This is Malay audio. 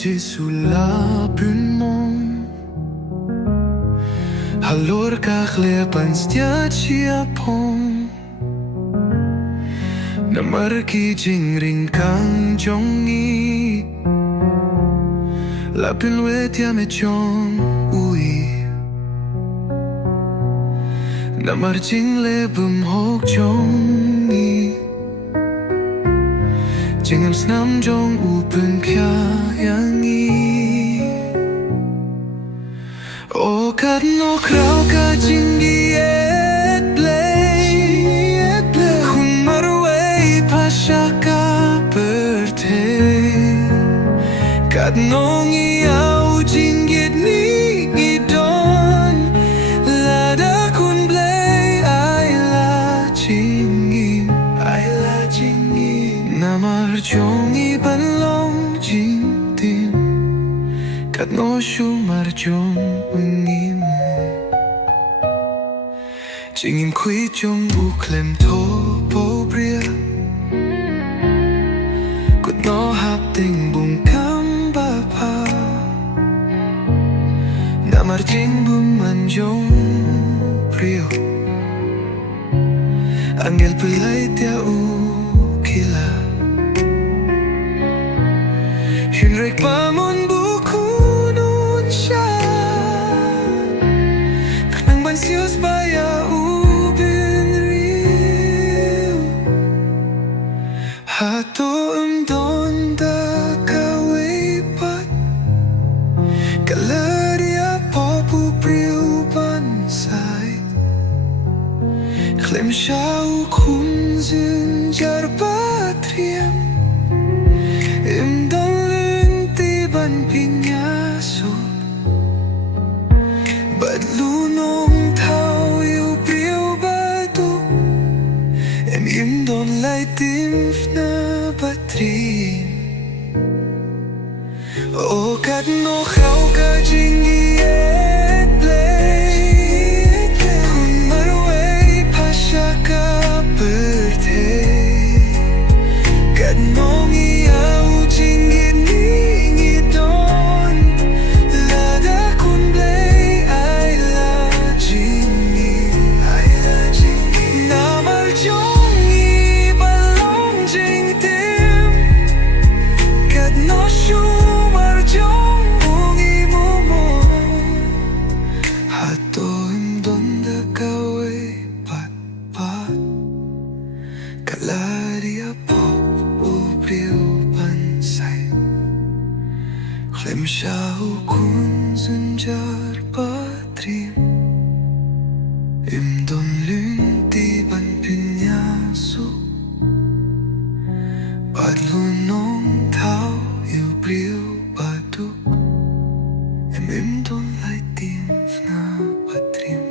Jisu la pynmong halor kahlepan setia ciapong namar ki jingring kang jongi la pinwe tia me chong ui namar jing le bum hok jongi jingam snam jong u pun kya yangi o kat no krau ka jingi et play hun marway pasha ka berte kat nong iau jingit ni gidon lada kun play ai la jingi namar jongi ban long jing tim kat no shu mar jong ngim jingim kui jong u klem to po bria kut no hap ting bung kam ba pa namar jing bum man jong brio angel pulai tia u kila Hinrek pamon buku nun sya Kanang bansius baya ubin riu Hato don da kawipat Kalaria popu priu bansai Klem siau kunzin jar patriam Imdang ban pinyaso Bad lunong tao yu priu batu Em im don lai timf na batrin O kat no khao ka jingi et play Kun marway pasha ka berte Kat nong iau jingi Kalaria pop u priu bansai Klem siau kun sunjar patrim Im don lung ti ban pinyasu Bad lunong tau yu priu baduk Im don lai tim na patrim